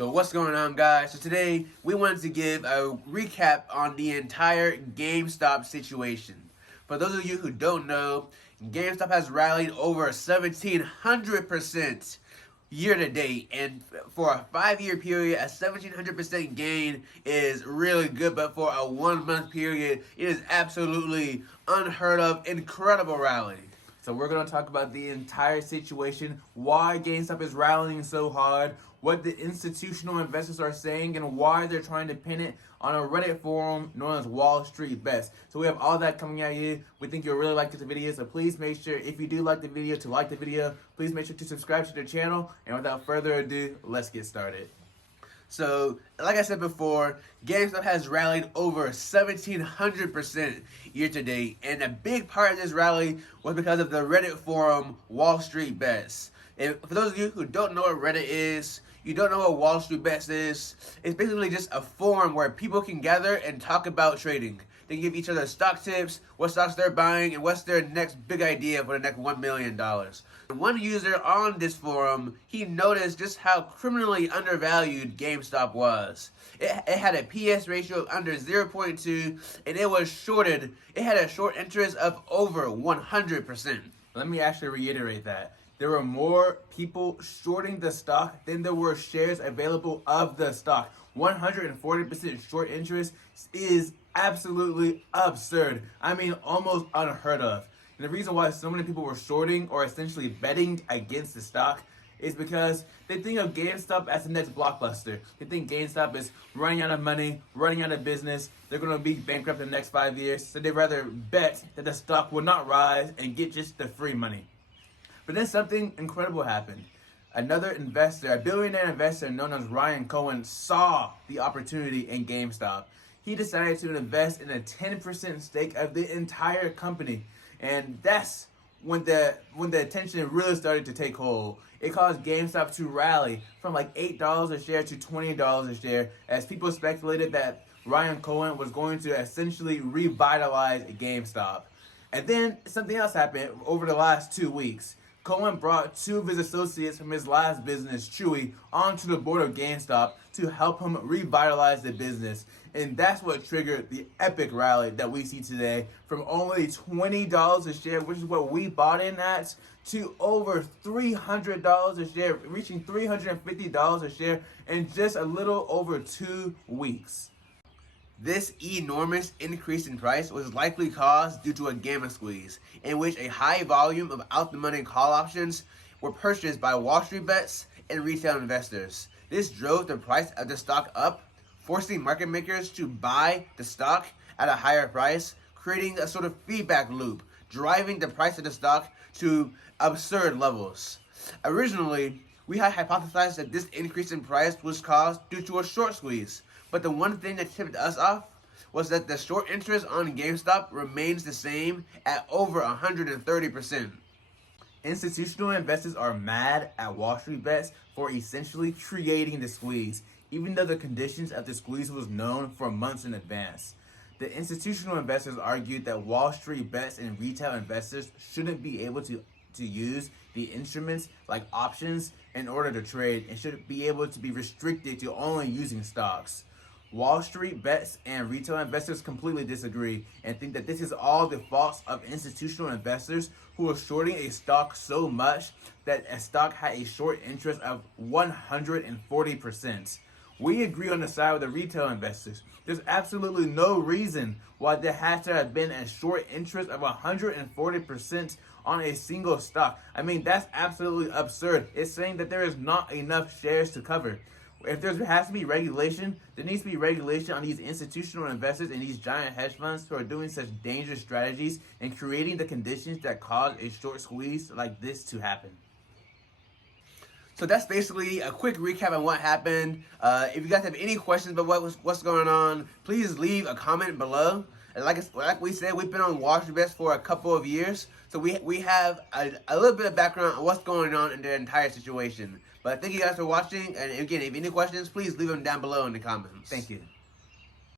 So what's going on, guys? So today we wanted to give a recap on the entire GameStop situation. For those of you who don't know, GameStop has rallied over 1,700% year to date, and for a 5-year period, a 1,700% gain is really good, but for a 1-month period, it is absolutely unheard of, incredible rally. So we're going to talk about the entire situation, why GameStop is rallying so hard, what the institutional investors are saying, and why they're trying to pin it on a Reddit forum known as Wallstreetbets. So we have all that coming at you. We think you'll really like this video, so please make sure, if you do like the video, to like the video. Please make sure to subscribe to the channel. And without further ado, let's get started. So, like I said before, GameStop has rallied over 1,700% year to date, and a big part of this rally was because of the Reddit forum Wallstreetbets. And for those of you who don't know what Reddit is, you don't know what Wallstreetbets is, it's basically just a forum where people can gather and talk about trading. They give each other stock tips, what stocks they're buying, and what's their next big idea for the next $1 million. One user on this forum, he noticed just how criminally undervalued GameStop was. It had a PS ratio of under 0.2, and it was shorted. It had a short interest of over 100%. Let me actually reiterate that. There were more people shorting the stock than there were shares available of the stock. 140% short interest is absolutely absurd. I mean, almost unheard of. And the reason why so many people were shorting or essentially betting against the stock is because they think of GameStop as the next Blockbuster. They think GameStop is running out of money, running out of business. They're going to be bankrupt in the next 5 years. So they'd rather bet that the stock will not rise and get just the free money. But then something incredible happened. Another investor, a billionaire investor known as Cohen, saw the opportunity in GameStop. He decided to invest in a 10% stake of the entire company. And that's when the attention really started to take hold. It caused GameStop to rally from like $8 a share to $20 a share, as people speculated that Cohen was going to essentially revitalize GameStop. And then something else happened over the last 2 weeks. Cohen brought 2 of his associates from his last business, Chewie, onto the board of GameStop to help him revitalize the business. And that's what triggered the epic rally that we see today, from only $20 a share, which is what we bought in at, to over $300 a share, reaching $350 a share in just a little over 2 weeks. This enormous increase in price was likely caused due to a gamma squeeze, in which a high volume of out-the-money call options were purchased by Wallstreetbets and retail investors. This drove the price of the stock up, forcing market makers to buy the stock at a higher price, creating a sort of feedback loop, driving the price of the stock to absurd levels. Originally, we had hypothesized that this increase in price was caused due to a short squeeze. But the one thing that tipped us off was that the short interest on GameStop remains the same at over 130%. Institutional investors are mad at Wallstreetbets for essentially creating the squeeze, even though the conditions of the squeeze was known for months in advance. The institutional investors argued that Wallstreetbets and retail investors shouldn't be able to use the instruments like options in order to trade, and should be able to be restricted to only using stocks. Wallstreetbets and retail investors completely disagree and think that this is all the fault of institutional investors who are shorting a stock so much that a stock had a short interest of 140%. We agree on the side with the retail investors. There's absolutely no reason why there has to have been a short interest of 140% on a single stock. I mean, that's absolutely absurd. It's saying that there is not enough shares to cover. If there has to be regulation, there needs to be regulation on these institutional investors and these giant hedge funds who are doing such dangerous strategies and creating the conditions that cause a short squeeze like this to happen. So that's basically a quick recap on what happened. If you guys have any questions about what's going on, please leave a comment below. And like we said, we've been on Wallstreetbets for a couple of years, so we have a little bit of background on what's going on in the entire situation. But thank you guys for watching, and again, if you have any questions, please leave them down below in the comments. Thank you.